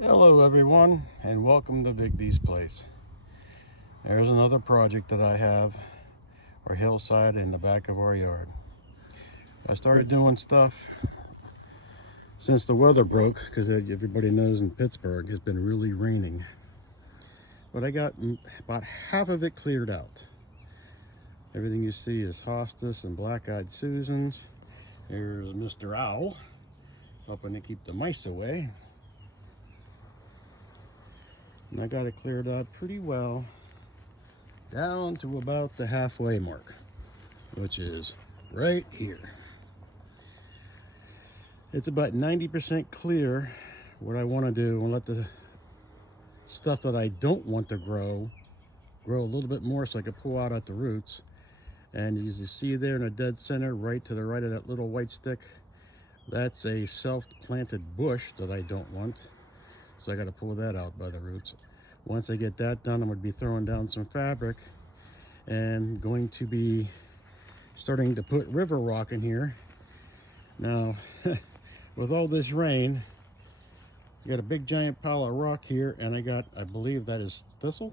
Hello everyone, and welcome to Big D's Place. There's another project that I have, our hillside in the back of our yard. I started doing stuff since the weather broke, because everybody knows in Pittsburgh it's been really raining. But I got about half of it cleared out. Everything you see is hostas and black-eyed Susans. Here's Mr. Owl, helping to keep the mice away. And I got it cleared out pretty well, down to about the halfway mark, which is right here. It's about 90% clear what I want to do, and let the stuff that I don't want to grow a little bit more so I can pull out at the roots. And as you see there in the dead center, right to the right of that little white stick, that's a self-planted bush that I don't want. So I got to pull that out by the roots. Once I get that done, I'm going to be throwing down some fabric and going to be starting to put river rock in here. Now, with all this rain, I got a big giant pile of rock here, and I believe that is thistle.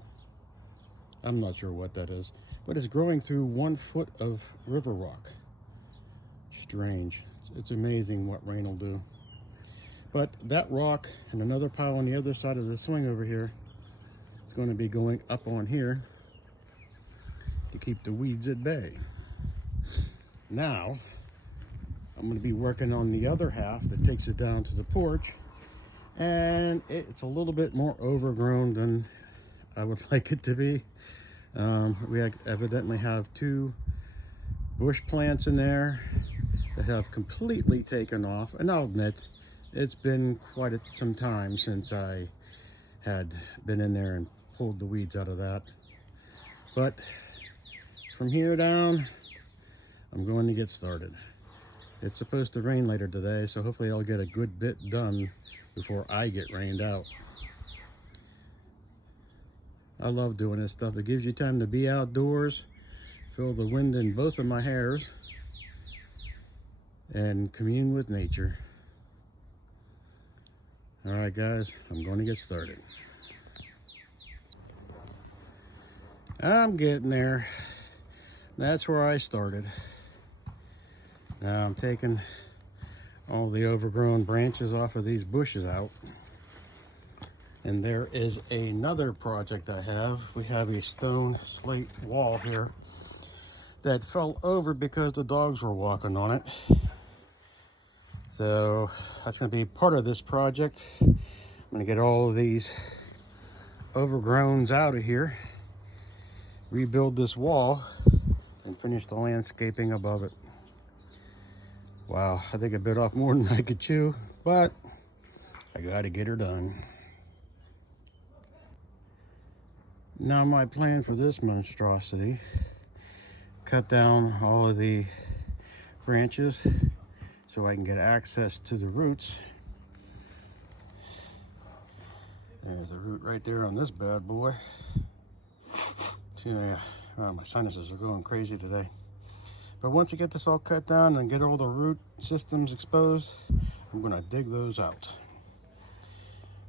I'm not sure what that is, but it's growing through 1 foot of river rock. Strange. It's amazing what rain will do. But that rock and another pile on the other side of the swing over here is going to be going up on here to keep the weeds at bay. Now, I'm going to be working on the other half that takes it down to the porch, and it's a little bit more overgrown than I would like it to be. We evidently have 2 bush plants in there that have completely taken off, and I'll admit, it's been quite some time since I had been in there and pulled the weeds out of that. But from here down, I'm going to get started. It's supposed to rain later today, so hopefully I'll get a good bit done before I get rained out. I love doing this stuff. It gives you time to be outdoors, feel the wind in both of my hairs, and commune with nature. All right, guys, I'm going to get started. I'm getting there. That's where I started. Now I'm taking all the overgrown branches off of these bushes out. And there is another project I have. We have a stone slate wall here that fell over because the dogs were walking on it. So that's going to be part of this project. I'm going to get all of these overgrowns out of here, rebuild this wall, and finish the landscaping above it. Wow, I think I bit off more than I could chew, but I got to get her done. Now my plan for this monstrosity, cut down all of the branches so I can get access to the roots. There's a root right there on this bad boy. Yeah, my sinuses are going crazy today. But once I get this all cut down and get all the root systems exposed, I'm going to dig those out.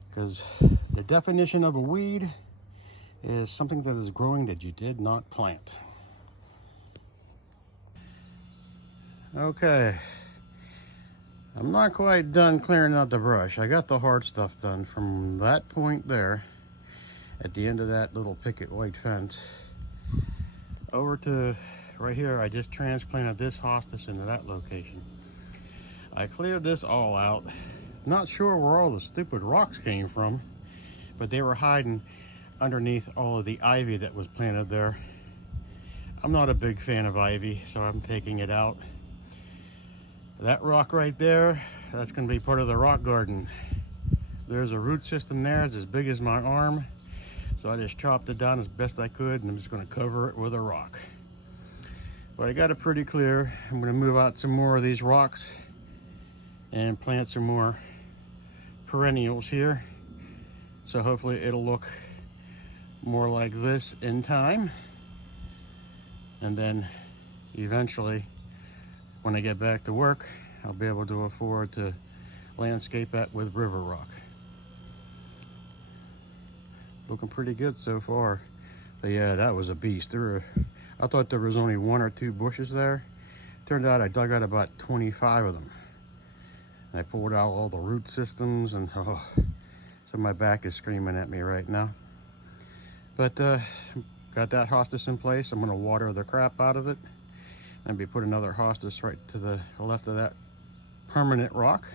Because the definition of a weed is something that is growing that you did not plant. Okay. I'm not quite done clearing out the brush. I got the hard stuff done from that point there at the end of that little picket white fence over to right here. I just transplanted this hostas into that location. I cleared this all out. Not sure where all the stupid rocks came from, but they were hiding underneath all of the ivy that was planted there. I'm not a big fan of ivy, so I'm taking it out. That rock right there, that's going to be part of the rock garden. There's a root system there, it's as big as my arm. So I just chopped it down as best I could, and I'm just going to cover it with a rock. But I got it pretty clear. I'm going to move out some more of these rocks and plant some more perennials here. So hopefully it'll look more like this in time. And then eventually, when I get back to work, I'll be able to afford to landscape that with river rock. looking pretty good so far. But yeah, that was a beast. I thought there was only 1 or 2 bushes there. Turned out I dug out about 25 of them. And I pulled out all the root systems, and oh, so my back is screaming at me right now. But got that hostas in place. I'm gonna water the crap out of it. Maybe put another hostas right to the left of that permanent rock.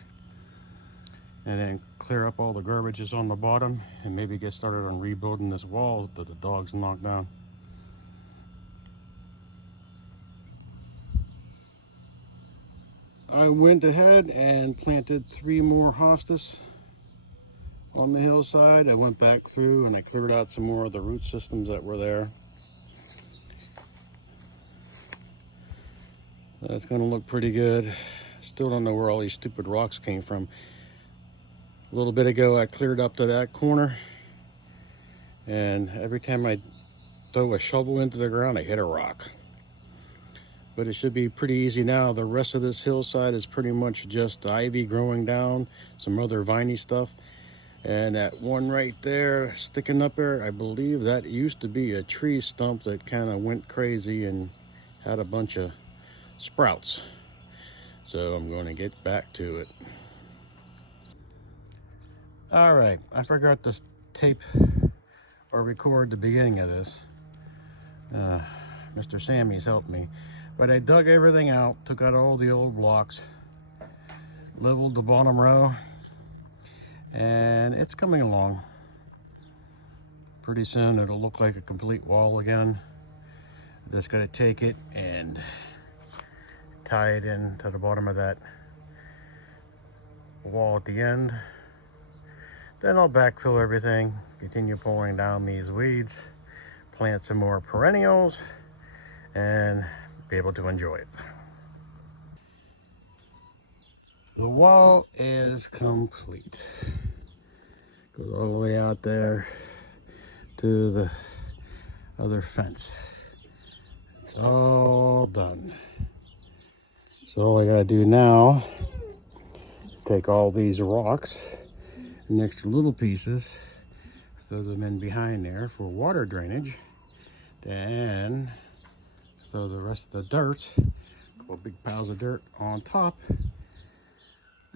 And then clear up all the garbages on the bottom and maybe get started on rebuilding this wall that the dogs knocked down. I went ahead and planted 3 more hostas on the hillside. I went back through and I cleared out some more of the root systems that were there. That's going to look pretty good. Still don't know where all these stupid rocks came from. A little bit ago I cleared up to that corner, and every time I throw a shovel into the ground I hit a rock. But it should be pretty easy now. The rest of this hillside is pretty much just ivy growing down, some other viney stuff. And that one right there sticking up there, I believe that used to be a tree stump that kind of went crazy and had a bunch of sprouts. So I'm going to get back to it. All right, I forgot to tape or record the beginning of this. Mr. Sammy's helped me. But I dug everything out, took out all the old blocks, leveled the bottom row, and it's coming along. Pretty soon it'll look like a complete wall again. Just gotta take it and tie it in to the bottom of that wall at the end. Then I'll backfill everything, continue pulling down these weeds, plant some more perennials, and be able to enjoy it. The wall is complete. Goes all the way out there to the other fence. It's all done. So all I gotta do now is take all these rocks and extra little pieces, throw them in behind there for water drainage, then throw the rest of the dirt, a couple big piles of dirt on top,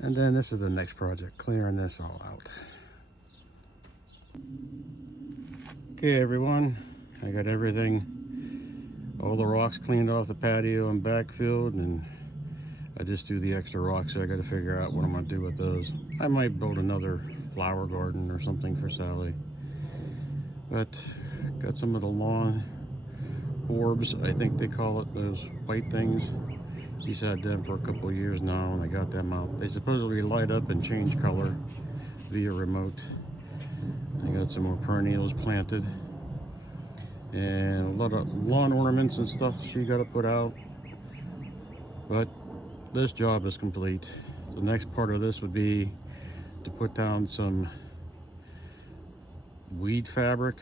and then this is the next project, clearing this all out. Okay everyone, I got everything, all the rocks cleaned off the patio and backfilled, and I just do the extra rocks, so I got to figure out what I'm going to do with those. I might build another flower garden or something for Sally. But got some of the lawn orbs, I think they call it, those white things. She's had them for a couple of years now, and I got them out. They supposedly light up and change color via remote. I got some more perennials planted. And a lot of lawn ornaments and stuff she got to put out. But this job is complete. The next part of this would be to put down some weed fabric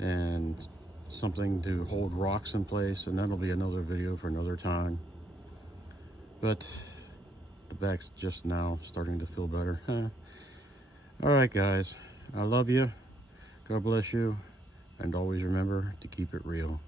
and something to hold rocks in place, and that'll be another video for another time. But the back's just now starting to feel better. All right guys, I love you, God bless you, and always remember to keep it real.